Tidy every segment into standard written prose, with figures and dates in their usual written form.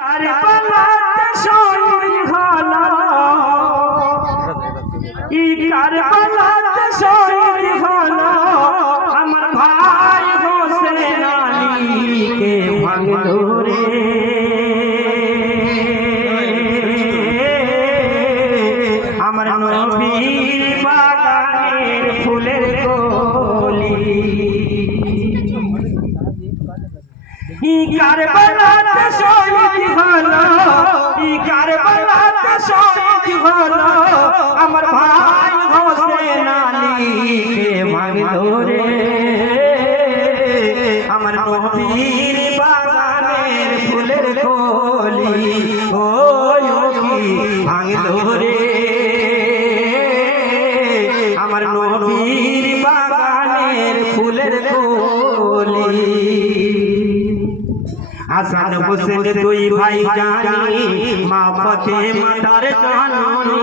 কারবালাতে শহীদ হলো, কারবালাতে শহীদ হলো আমার ভাই হোসেন আলীকে ভাঙলো রে। আমার নবীর বাগানের ফুলের কলি, কারবালাতে শহীদ হলো, কারবালাতে শহীদ হলো আমার ভাই হোসেন আলীকে ভাঙলো রে। আমার নবীর বাগানের ফুলের কলি ও ভাঙলো রে। আমার নবীর বাগানের ফুলের কলি। হাসান হোসেন দুই ভাই জানি মা ফাতেমা তার জননী।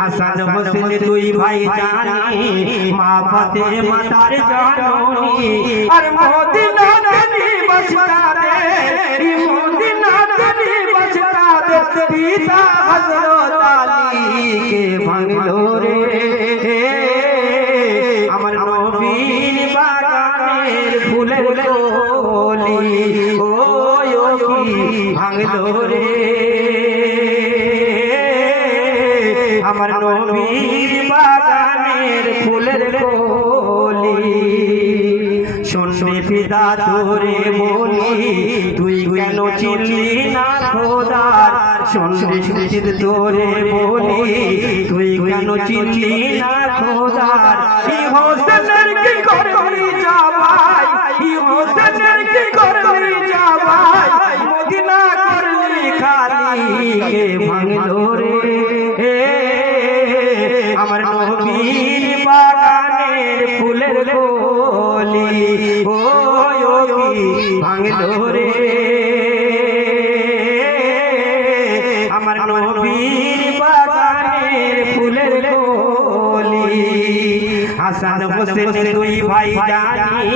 হাসান হোসেন দুই ভাই জানি মা ফাতেমা তার জননী। আর মদিনাতে নিবাস তাদের, মদিনাতে নিবাস তাদের পিতা হযরত আলীকে ভাঙলো রে। আমার নবীর বাগানের ফুলের কলি ও ভাঙলো রে। আমার নবীর বাগানের ফুলের কলি। শুনবি পিতা তোরে বলি তুই কেন চিনলি না খোদার। শুনবি তোরে বলি তুই কেন চিনলি না খোদার। হোসেনের কি করবি যাবাই, হোসেনের কি করবি যাবাই, মদিনা করলি খালি কে ভাঙলো রে। আমার নবীর বাগানের ফুলের কলি ও ভাঙলো রে। আমার নবীর বাগানের ফুলের কলি। হাসান হোসেন দুই ভাই জানি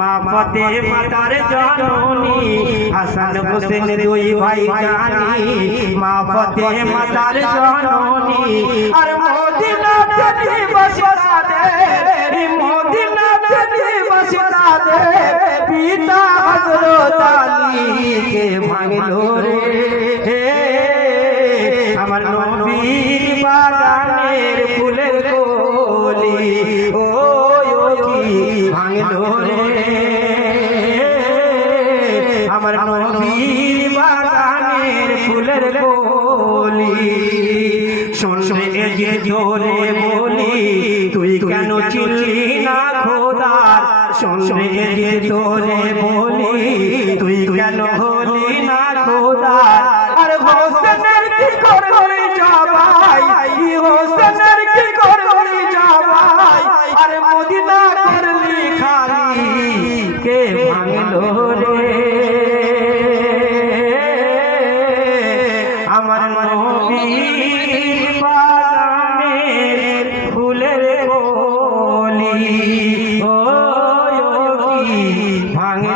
মা ফাতেমা তার জননী। হাসান হোসেন দুই ভাই জানি মা ফাতেমা তার জননী। আর মদিনাতে নিবাস তাদের, মদিনাতে নিবাস তাদের পিতা হযরত আলীকে ভাঙলো রে। আমার নবীর বাগানের ফুলের কলি ও ভাঙলো রে। আমার নবীর বাগানের ফুলের কলি। শুনবে যে জোরে বলি তুই কেন চিনলি না খোদার। শুনবে যে জোরে বলি তুই কেন হলি না খোদার। আর হোসেনের কি করবি যাবাই, হোসেনের কি করবি যাবাই, আর মদিনা করলি খালি কে ভাঙলো রে। আমার নবীর বাগানের ফুলের কলি ও ভাঙলো।